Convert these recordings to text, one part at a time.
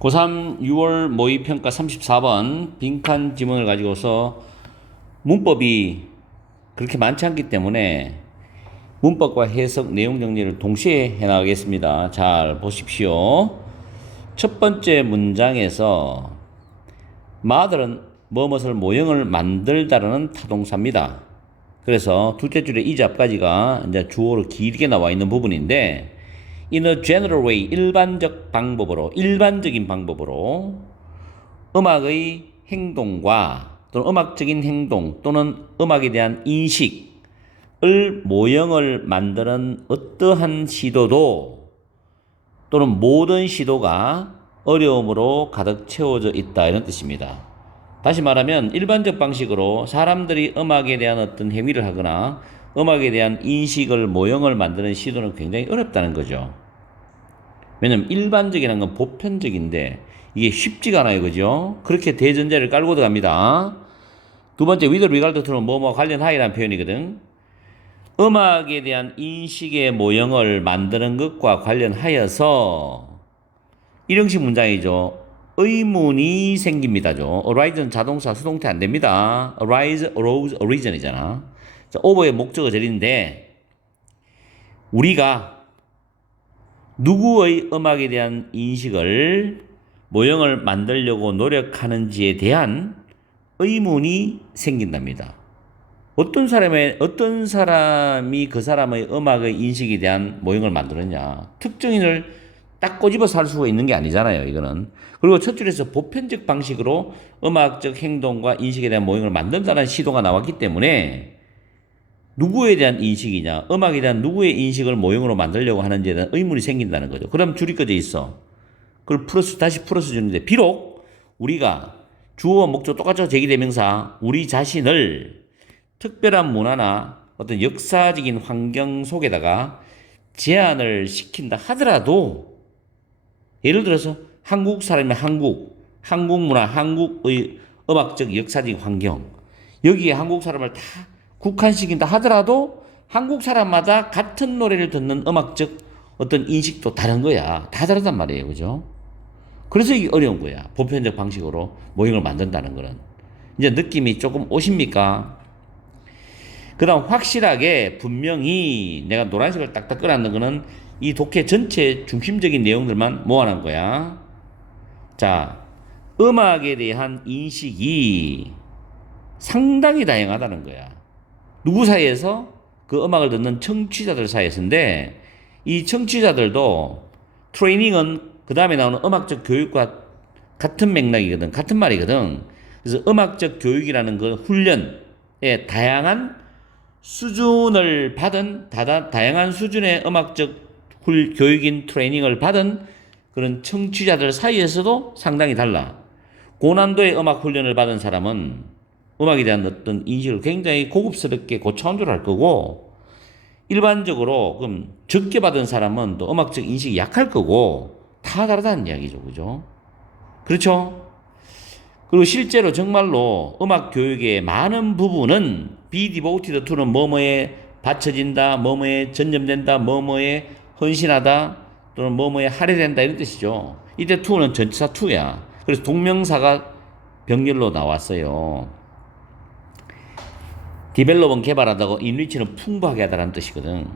고3 6월 모의평가 34번 빈칸 지문을 가지고서 문법이 그렇게 많지 않기 때문에 문법과 해석 내용 정리를 동시에 해나가겠습니다. 잘 보십시오. 첫 번째 문장에서 mother은 무엇을 모형을 만들다라는 타동사입니다. 그래서 둘째 줄에 이 잡까지가 이제 주어로 길게 나와 있는 부분인데 in a general way, 일반적인 방법으로 음악의 행동과 또는 음악적인 행동 또는 음악에 대한 인식을 모형을 만드는 어떠한 시도도 또는 모든 시도가 어려움으로 가득 채워져 있다 이런 뜻입니다. 다시 말하면 일반적 방식으로 사람들이 음악에 대한 어떤 행위를 하거나 음악에 대한 인식을 모형을 만드는 시도는 굉장히 어렵다는 거죠. 왜냐면 일반적이라는 건 보편적인데 이게 쉽지가 않아요. 그죠? 그렇게 대전제를 깔고 들어갑니다. 두 번째 with regard to는 뭐뭐 관련하여라는 표현이거든. 음악에 대한 인식의 모형을 만드는 것과 관련하여서 일형식 문장이죠. 의문이 생깁니다죠. arise는 자동사 수동태 안 됩니다. arise, arose, origin이잖아. 자, over의 목적어 절인데 우리가 누구의 음악에 대한 인식을 모형을 만들려고 노력하는지에 대한 의문이 생긴답니다. 어떤 사람이 그 사람의 음악의 인식에 대한 모형을 만들었냐. 특정인을 딱 꼬집어서 할 수가 있는 게 아니잖아요, 이거는. 그리고 첫 줄에서 보편적 방식으로 음악적 행동과 인식에 대한 모형을 만든다는 시도가 나왔기 때문에 누구에 대한 인식이냐, 음악에 대한 누구의 인식을 모형으로 만들려고 하는지에 대한 의문이 생긴다는 거죠. 그럼 줄이 꺼져 있어. 그걸 다시 풀어서 주는데, 비록 우리가 주어와 목적 똑같죠. 제기대명사, 우리 자신을 특별한 문화나 어떤 역사적인 환경 속에다가 제한을 시킨다 하더라도, 예를 들어서 한국 사람이면 한국 문화, 한국의 음악적 역사적인 환경, 여기에 한국 사람을 다 국한시킨다 하더라도 한국 사람마다 같은 노래를 듣는 음악적 어떤 인식도 다른 거야. 다 다르단 말이에요. 그죠? 그래서 이게 어려운 거야. 보편적 방식으로 모형을 만든다는 거는. 이제 느낌이 조금 오십니까? 그 다음 확실하게 분명히 내가 노란색을 딱딱 끌어안는 거는 이 독해 전체 중심적인 내용들만 모아놓은 거야. 자, 음악에 대한 인식이 상당히 다양하다는 거야. 누구 사이에서? 그 음악을 듣는 청취자들 사이에서인데 이 청취자들도 트레이닝은 그 다음에 나오는 음악적 교육과 같은 맥락이거든. 같은 말이거든. 그래서 음악적 교육이라는 건 훈련의 다양한 수준을 받은 다양한 수준의 음악적 교육인 트레이닝을 받은 그런 청취자들 사이에서도 상당히 달라. 고난도의 음악 훈련을 받은 사람은 음악에 대한 어떤 인식을 굉장히 고급스럽게 고차원적으로 할 거고 일반적으로 그럼 적게 받은 사람은 또 음악적 인식이 약할 거고 다 다르다는 이야기죠. 그죠? 그렇죠? 그리고 실제로 정말로 음악 교육의 많은 부분은 be devoted to는 뭐뭐에 바쳐진다, 뭐뭐에 전념된다, 뭐뭐에 헌신하다 또는 뭐뭐에 할애된다 이런 뜻이죠. 이때 to는 전치사 to야. 그래서 동명사가 병렬로 나왔어요. 디벨롭은 개발하다고 인리치는 풍부하게 하다라는 뜻이거든.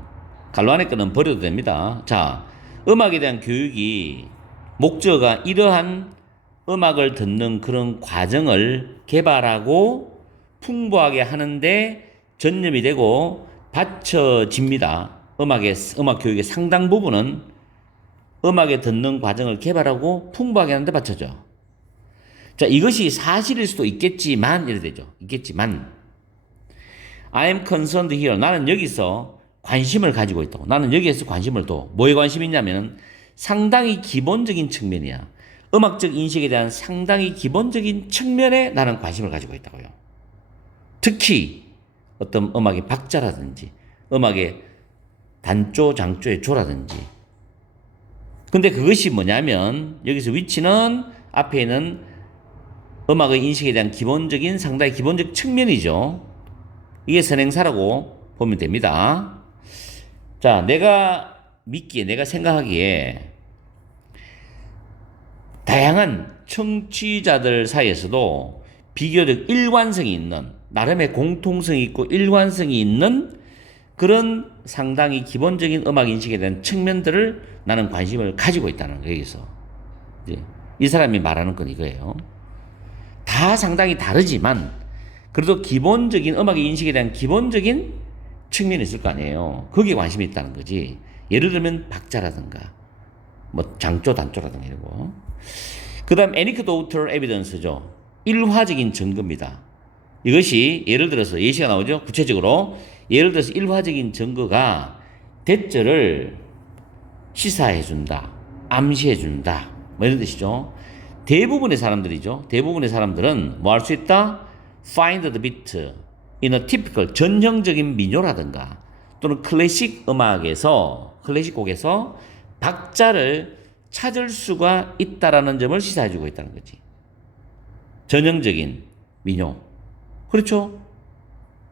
갈로안의 거는 버려도 됩니다. 자, 음악에 대한 교육이 목적어가 이러한 음악을 듣는 그런 과정을 개발하고 풍부하게 하는데 전념이 되고 받쳐집니다. 음악 교육의 상당 부분은 음악에 듣는 과정을 개발하고 풍부하게 하는데 받쳐져. 자, 이것이 사실일 수도 있겠지만 이래 되죠. 있겠지만 I'm concerned here. 나는 여기서 관심을 가지고 있다고. 나는 여기에서 관심을 둬. 뭐에 관심이 있냐면 상당히 기본적인 측면이야. 음악적 인식에 대한 상당히 기본적인 측면에 나는 관심을 가지고 있다고요. 특히 어떤 음악의 박자라든지 음악의 단조, 장조의 조라든지. 근데 그것이 뭐냐면 여기서 위치는 앞에 있는 음악의 인식에 대한 기본적인 상당히 기본적 측면이죠. 이게 선행사라고 보면 됩니다. 자, 내가 생각하기에 다양한 청취자들 사이에서도 비교적 일관성이 있는, 나름의 공통성이 있고 일관성이 있는 그런 상당히 기본적인 음악 인식에 대한 측면들을 나는 관심을 가지고 있다는 거예요. 여기서 이제 이 사람이 말하는 건 이거예요. 다 상당히 다르지만 그래도 기본적인 음악의 인식에 대한 기본적인 측면이 있을 거 아니에요. 거기에 관심이 있다는 거지. 예를 들면 박자라든가 뭐 장조 단조라든가 이러고. 그다음 anecdotal evidence죠. 일화적인 증거입니다. 이것이 예를 들어서 예시가 나오죠. 구체적으로 예를 들어서 일화적인 증거가 대절을 시사해준다, 암시해준다, 뭐 이런 뜻이죠. 대부분의 사람들이죠. 대부분의 사람들은 뭐 할 수 있다? Find the beat in a typical 전형적인 민요라든가 또는 클래식 음악에서 클래식 곡에서 박자를 찾을 수가 있다라는 점을 시사해주고 있다는 거지. 전형적인 민요. 그렇죠?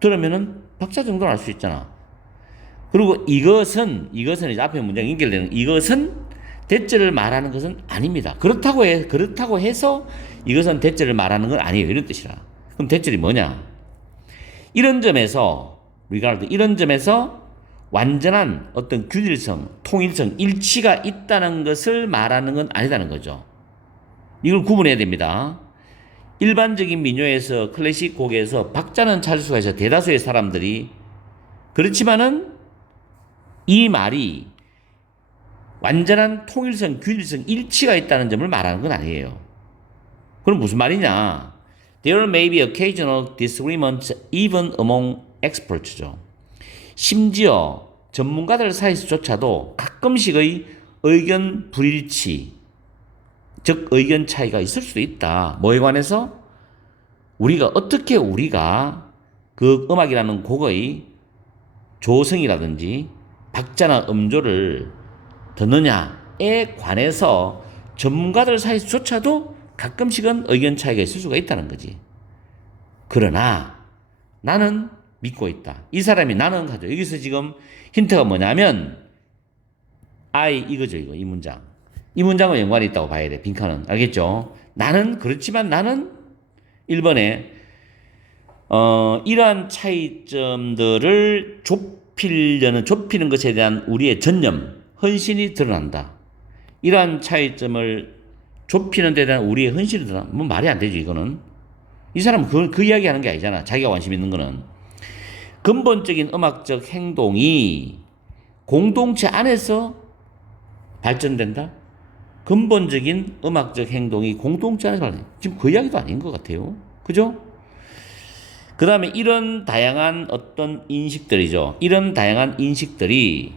들으면은 박자 정도는 알 수 있잖아. 그리고 이것은 이제 앞에 문장 연결되는 이것은 대절을 말하는 것은 아닙니다. 그렇다고 해서 이것은 대절을 말하는 건 아니에요. 이런 뜻이라. 그럼 대절이 뭐냐? 이런 점에서 완전한 어떤 균일성, 통일성, 일치가 있다는 것을 말하는 건 아니다는 거죠. 이걸 구분해야 됩니다. 일반적인 민요에서 클래식 곡에서 박자는 찾을 수가 있어요. 대다수의 사람들이. 그렇지만은 이 말이 완전한 통일성, 균일성, 일치가 있다는 점을 말하는 건 아니에요. 그럼 무슨 말이냐? There may be occasional disagreements even among experts죠. 심지어 전문가들 사이에서조차도 가끔씩의 의견 불일치, 즉 의견 차이가 있을 수도 있다. 뭐에 관해서? 어떻게 우리가 그 음악이라는 곡의 조성이라든지 박자나 음조를 듣느냐에 관해서 전문가들 사이에서조차도 가끔씩은 의견 차이가 있을 수가 있다는 거지. 그러나 나는 믿고 있다. 이 사람이 나는 가죠. 여기서 지금 힌트가 뭐냐면 이거죠. 이 문장. 이 문장과 연관이 있다고 봐야 돼. 빈칸은. 알겠죠? 그렇지만 나는 1번에 이러한 차이점들을 좁히는 것에 대한 우리의 전념, 헌신이 드러난다. 이러한 차이점을 좁히는 데 대한 우리의 헌신이 드러난다. 뭐 말이 안 되죠, 이거는. 이 사람은 그 이야기 하는 게 아니잖아. 자기가 관심 있는 거는. 근본적인 음악적 행동이 공동체 안에서 발전된다? 근본적인 음악적 행동이 공동체 안에서 발전된다. 지금 그 이야기도 아닌 것 같아요. 그죠? 그 다음에 이런 다양한 어떤 인식들이죠. 이런 다양한 인식들이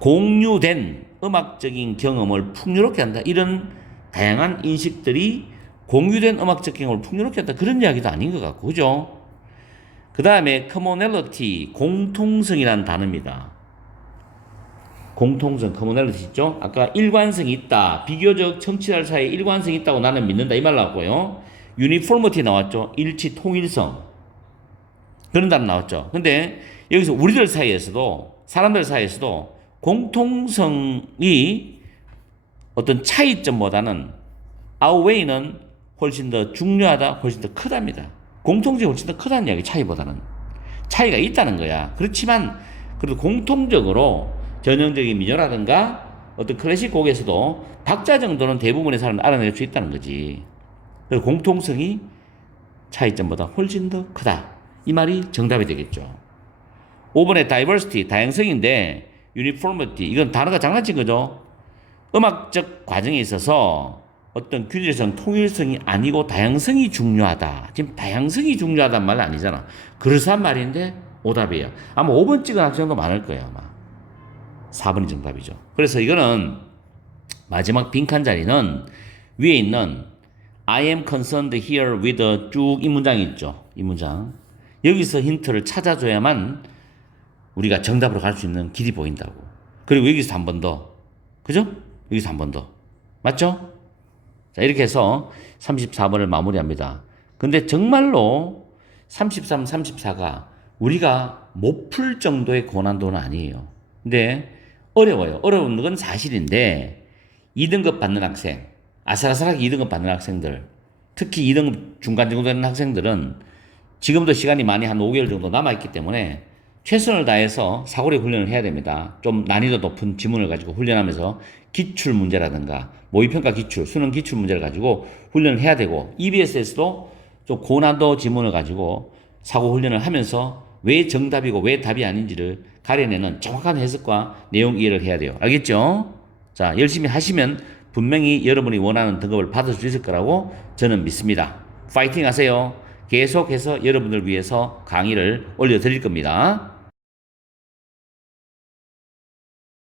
공유된 음악적인 경험을 풍요롭게 한다. 이런 다양한 인식들이 공유된 음악적 경험을 풍요롭게 한다. 그런 이야기도 아닌 것 같고, 그죠? 그 다음에 commonality, 공통성이라는 단어입니다. 공통성, commonality 있죠? 아까 일관성이 있다. 비교적 청취자 사이에 일관성이 있다고 나는 믿는다. 이 말 나왔고요. uniformity 나왔죠? 일치, 통일성. 그런 단어 나왔죠? 근데 여기서 우리들 사이에서도, 사람들 사이에서도 공통성이 어떤 차이점보다는 outweigh는 훨씬 더 중요하다, 훨씬 더 크답니다. 공통점이 훨씬 더 크다는 이야기, 차이보다는. 차이가 있다는 거야. 그렇지만 그래도 공통적으로 전형적인 민요라든가 어떤 클래식 곡에서도 박자 정도는 대부분의 사람은 알아낼 수 있다는 거지. 그래서 공통성이 차이점보다 훨씬 더 크다. 이 말이 정답이 되겠죠. 5번의 diversity, 다양성인데 uniformity, 이건 단어가 장난친 거죠. 음악적 과정에 있어서 어떤 균일성, 통일성이 아니고 다양성이 중요하다. 지금 다양성이 중요하단 말은 아니잖아. 그럴싸한 말인데 오답이에요. 아마 5번 찍은 학생도 많을 거예요. 아마 4번이 정답이죠. 그래서 이거는 마지막 빈칸 자리는 위에 있는 I am concerned here with 쭉 이 문장이 있죠. 이 문장. 여기서 힌트를 찾아줘야만 우리가 정답으로 갈 수 있는 길이 보인다고. 그리고 여기서 한 번 더. 그죠? 여기서 한 번 더. 맞죠? 자, 이렇게 해서 34번을 마무리합니다. 근데 정말로 33, 34가 우리가 못 풀 정도의 고난도는 아니에요. 근데 어려워요. 어려운 건 사실인데 2등급 받는 학생, 아슬아슬하게 2등급 받는 학생들, 특히 2등급 중간 정도 되는 학생들은 지금도 시간이 많이 한 5개월 정도 남아있기 때문에 최선을 다해서 사고력 훈련을 해야 됩니다. 좀 난이도 높은 지문을 가지고 훈련하면서 기출 문제라든가 모의평가 기출, 수능 기출 문제를 가지고 훈련을 해야 되고 EBS에서도 좀 고난도 지문을 가지고 사고 훈련을 하면서 왜 정답이고 왜 답이 아닌지를 가려내는 정확한 해석과 내용 이해를 해야 돼요. 알겠죠? 자, 열심히 하시면 분명히 여러분이 원하는 등급을 받을 수 있을 거라고 저는 믿습니다. 파이팅 하세요. 계속해서 여러분들 위해서 강의를 올려드릴 겁니다.